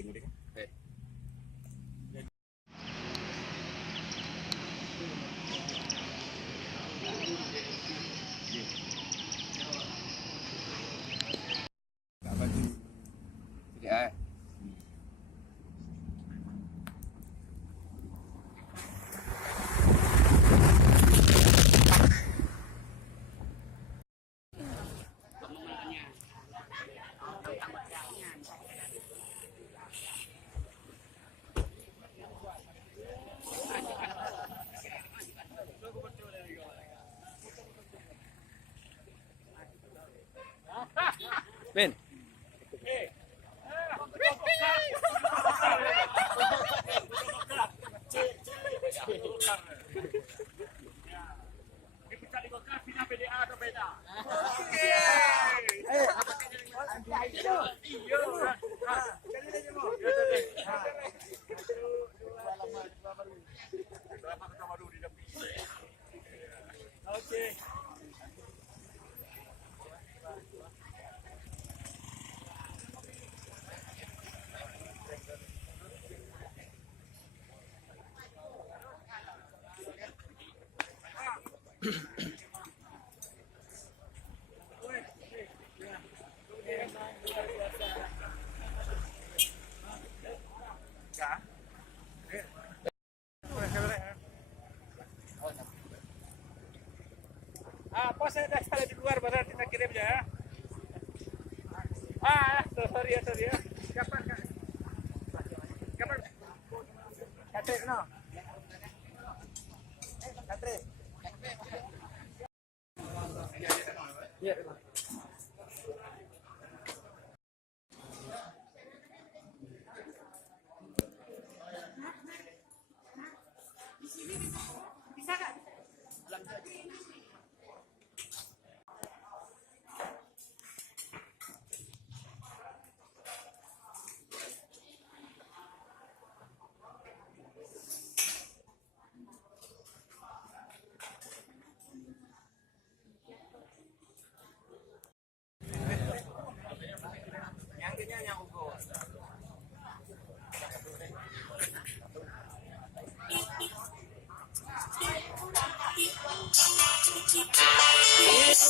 tengok dia. Tak baju. Tidak Ben. Apa saya dah salah di luar baru kita kirim ya. Sorry ya. Kapan? Kate no. Kate. Ya. Bisa kan?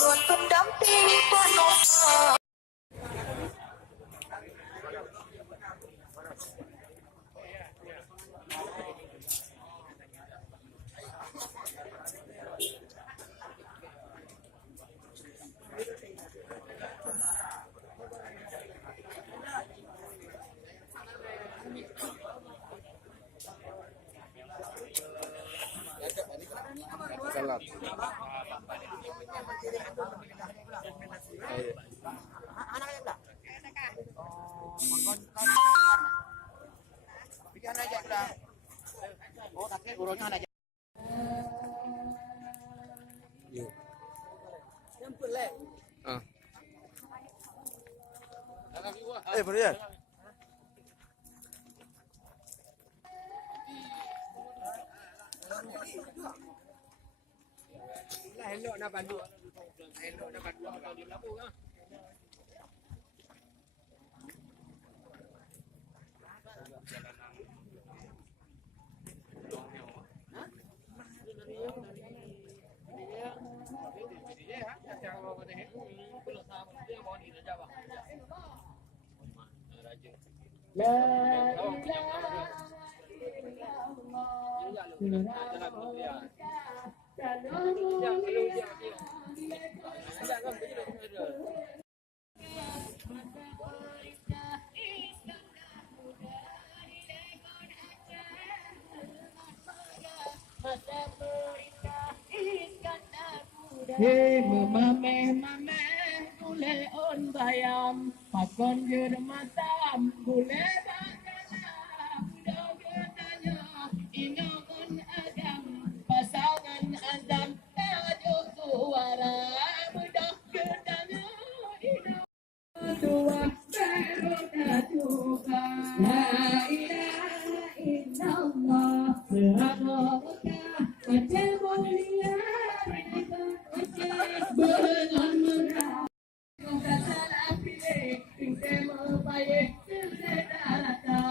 Pendamping penuh. Salat. Boleh. Hello nak bantu. Kalau di Labu kan. Hey, mame, gule on bayam, pakon jur matam, gule bakalam, doge tanya, inokon agam, pasangan azam, tajuk suara, mudah ketanya, inokon dua, beroda juga, la ilaha illallah, sehamoga, baca mulia, dengan merah, kau salah pilih, kita mau payah, sudah datang.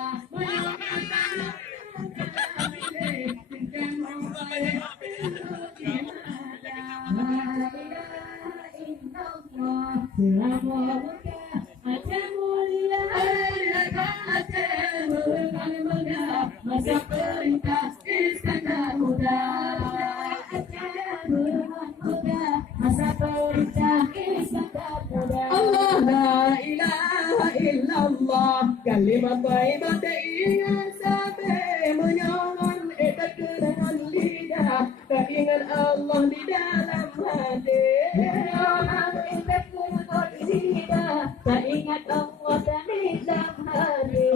ingat Allah di dalam hati. Tak ingat Allah di dalam hati.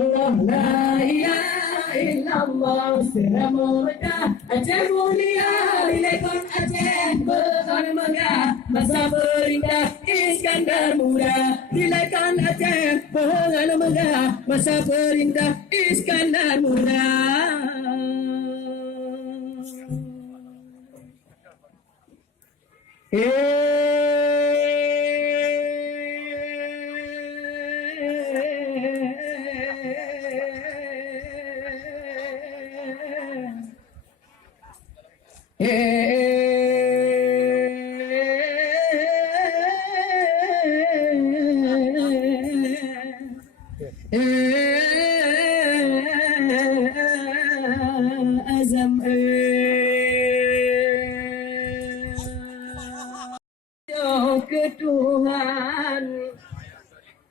La ilaha illallah sirah mulia Aceh mulia dilekon Aceh benar megah masa perindah Iskandar muda dilekon Aceh benar megah masa perindah Iskandar muda. Azam ke Tuhan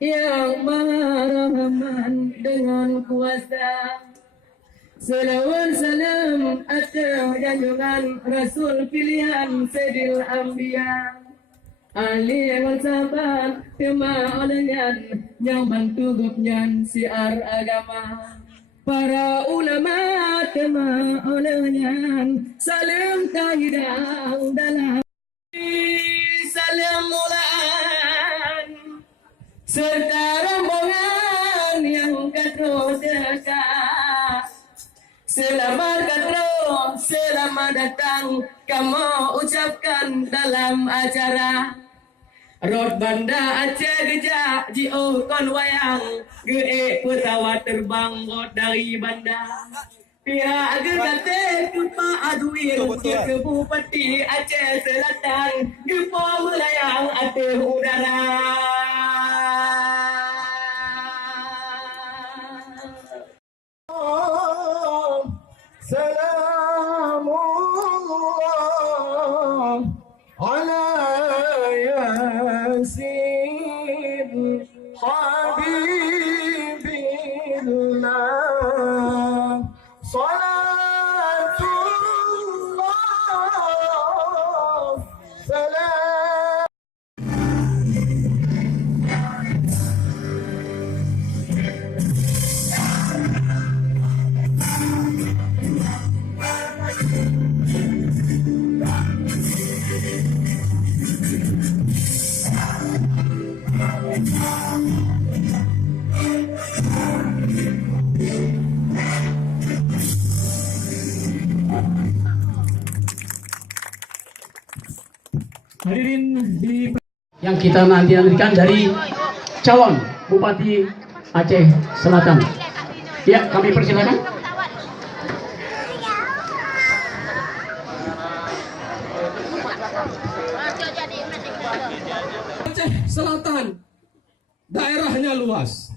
yang Maha Rahman dengan kuasa. Salawat salam atas junjungan Rasul pilihan Sayyidil Anbiya Ali wal sahabat tema olehnya yang bantu gupnyan siar agama. Para ulama tema olehnya salam tahidang dalam salam mulaan serta rombongan yang katro dekat. Selamat katro, selamat datang kamu ucapkan dalam acara Rod Banda Aceh Gejak Jio kon wayang Ge pesawat terbang got dari Banda pihak gergate kupa aduin ke Bupati Aceh Selatan Gepo melayang atas udara. Salamullah ala yasin habibillah salatullah salam. Hadirin di yang kita nantikan dari calon Bupati Aceh Selatan. Ya, kami persilakan. Aceh Selatan daerahnya luas,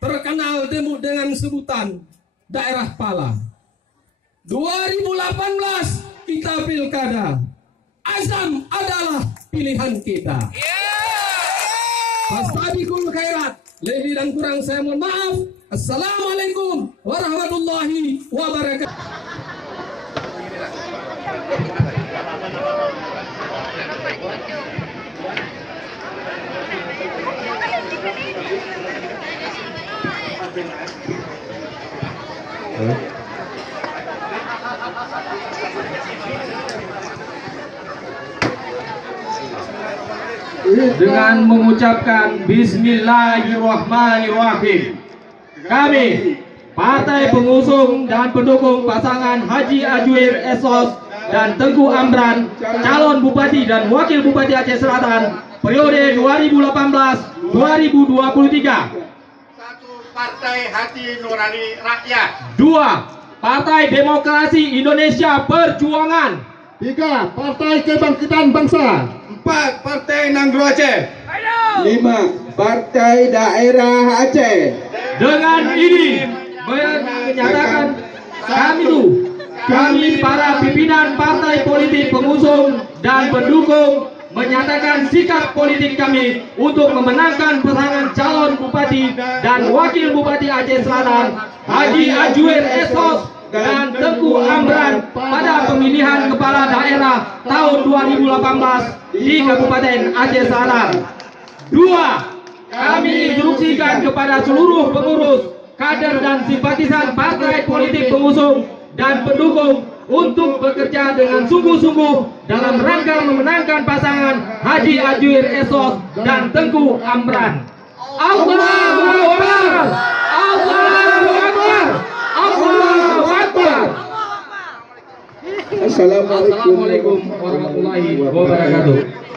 terkenal dengan sebutan daerah pala. 2018 kita pilkada, azam adalah pilihan kita. Fastabiqul khairat. Lebih dan kurang saya mohon maaf. Assalamualaikum warahmatullahi wabarakatuh. Dengan mengucapkan Bismillahirrahmanirrahim, kami partai pengusung dan pendukung pasangan Haji Ajuir Esos dan Tengku Amran, calon Bupati dan Wakil Bupati Aceh Selatan periode 2018-2023. 1. Partai Hati Nurani Rakyat. 2. Partai Demokrasi Indonesia Perjuangan. 3. Partai Kebangkitan Bangsa. 4. Partai Nanggro Aceh. 5. Partai Daerah Aceh. Dengan ini menyatakan kami para pimpinan partai politik pengusung dan pendukung menyatakan sikap politik kami untuk memenangkan pasangan calon Bupati dan Wakil Bupati Aceh Selatan Haji Ajuir Esos dan Tengku Amran pada pemilihan kepala daerah tahun 2018 di Kabupaten Aceh Selatan. 2. Kami instruksikan kepada seluruh pengurus, kader dan simpatisan partai politik pengusung dan pendukung untuk bekerja dengan sungguh-sungguh dalam rangka memenangkan pasangan Haji Ajuir Esos dan Tengku Amran. Allahu Akbar! Allahu Akbar! Allahu Akbar! Assalamualaikum Assalamualaikum warahmatullahi wabarakatuh.